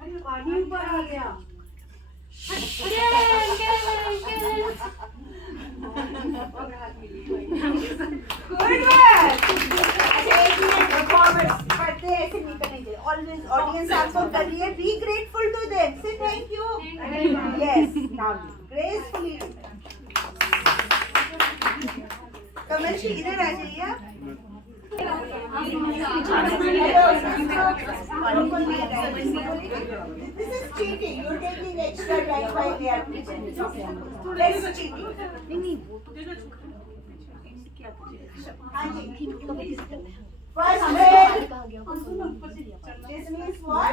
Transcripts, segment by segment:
अरे पानी ऊपर आ गया। Good work. परफॉर्मेंस करते ऐसे नहीं करने चाहिए। ऑलवेज ऑडियंस आपको कर रही है, be grateful to them, say thank you. Yes, now gracefully. Kamal ji इधर आ जाइए आप। This is cheating. You're taking extra time while they are presenting. Let's cheat. हाँ जी। First bell. This means what?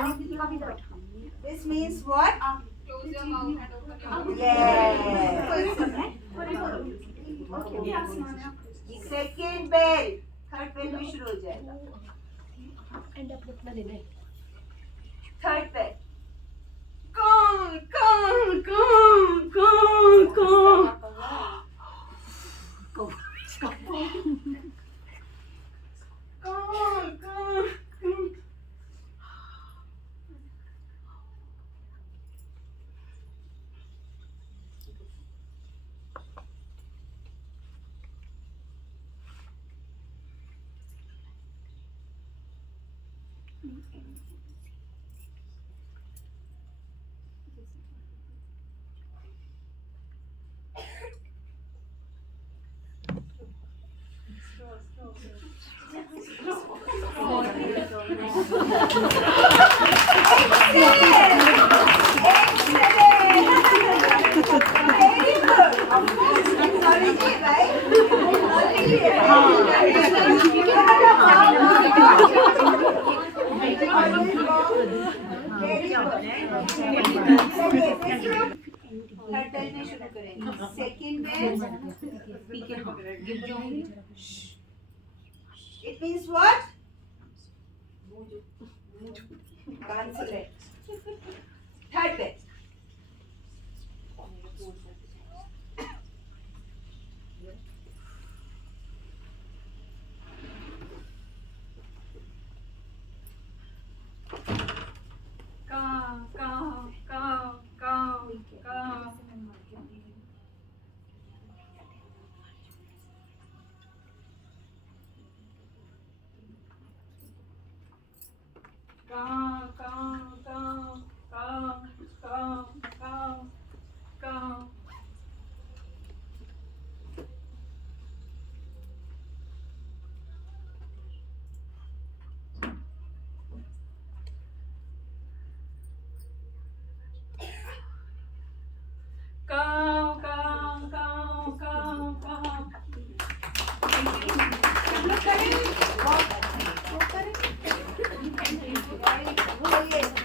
This means what? Close your mouth and open your mouth. Yes. Second bell. Third bell में शुरू हो जाएगा। Third bell. कौन कौन कौन कौन कौन कौन कौन Second bell. It means what? Cancel it. Third bell.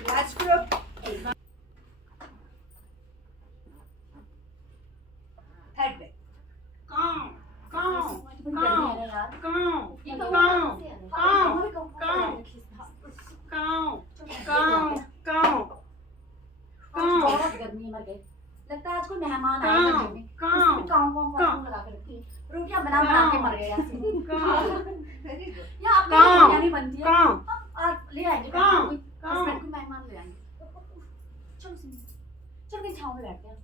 Last group. Third bell. गर्मी मर गए। लगता है आज कोई मेहमान आए हैं घर में। इसमें काऊ लगा के रखी है। रोटियां बना बना के मर गए ऐसे। या आपकी बिरयानी बनती है। आप ले आएंगे कोई हस्बैंड को मेहमान ले आएंगे। चलो चलो कहीं छांव में बैठते हैं।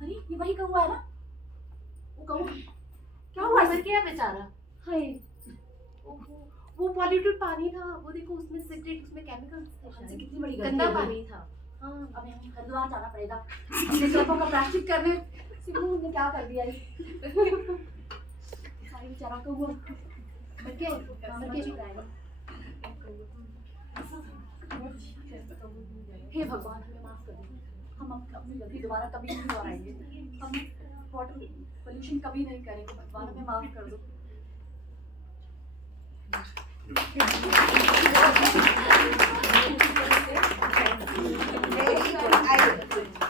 अरे ये वही कौवा है ना? वो कौवा क्या हुआ? मर गया बेचारा। हाय वो पॉल्यूटेड पानी था। वो देखो उसमें सिगरेट, उसमें केमिकल्स थे शायद। कितनी बड़ी गंदा पानी था। हाँ अब हमें हरिद्वार जाना पड़ेगा का प्लास्टिक करने। सिमू ने क्या कर दिया ये? सारी बेचारा कौवा मर गया। हे भगवान हमें माफ कर दो। हम अपनी गलती दोबारा कभी नहीं दोहराएंगे। हम वाटर पोल्यूशन कभी नहीं करेंगे। भगवान हमें माफ कर दो।